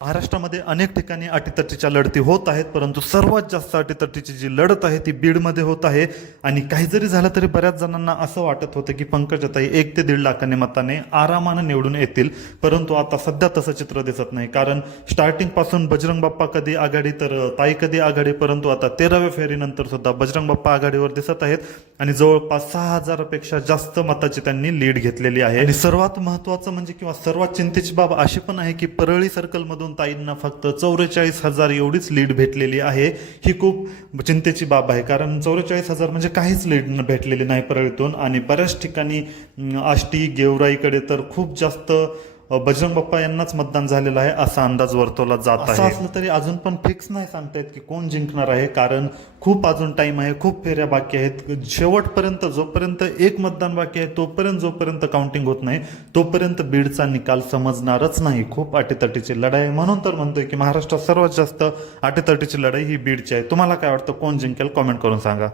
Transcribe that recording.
महाराष्ट्रामध्ये अनेक ठिकाणी अटीतटीच्या लढती होत आहेत परंतु सर्वात जास्त अटीतटीची जी लढत आहे ती बीडमध्ये होत आहे. आणि काही जरी झालं तरी बऱ्याच जणांना असं वाटत होतं की पंकजाताई एक ते दीड लाखाने मताने आरामानं निवडून येतील परंतु आता सध्या तसं चित्र दिसत नाही. कारण स्टार्टिंगपासून बजरंग बाप्पा कधी आघाडी तर ताई कधी आघाडी परंतु आता तेराव्या फेरीनंतर सुद्धा बजरंग बाप्पा आघाडीवर दिसत आहेत. आणि जवळपास सहा हजारापेक्षा जास्त मताची त्यांनी लीड घेतलेली आहे. आणि सर्वात महत्वाचं म्हणजे किंवा सर्वात चिंतेची बाब अशी पण आहे की परळी सर्कलमधून ताईंना फक्त चौवेचाळीस हजार एवढीच लीड भेटलेली आहे. ही खूप चिंतेची बाब आहे. कारण चौवेचाळीस हजार म्हणजे काहीच लीड भेटलेली नाही परळीतून. आणि बऱ्याच ठिकाणी आष्टी गेवराईकडे तर खूप जास्त बजरंग बाप्पा यांनाच मतदान झालेलं आहे असा अंदाज वर्तवला जात आहे. असलं तरी अजून पण फिक्स नाही सांगता येत की कोण जिंकणार आहे कारण खूप अजून टाइम आहे खूप फेऱ्या बाकी आहेत. शेवटपर्यंत जोपर्यंत एक मतदान बाकी आहे तोपर्यंत जोपर्यंत काउंटिंग होत नाही तोपर्यंत बीडचा निकाल समजणारच नाही. खूप अटीतटीची लढाई आहे. म्हणून तर म्हणतोय की महाराष्ट्रात सर्वात जास्त अटीतटीची लढाई ही बीडची आहे. तुम्हाला काय वाटतं कोण जिंकेल? कॉमेंट करून सांगा.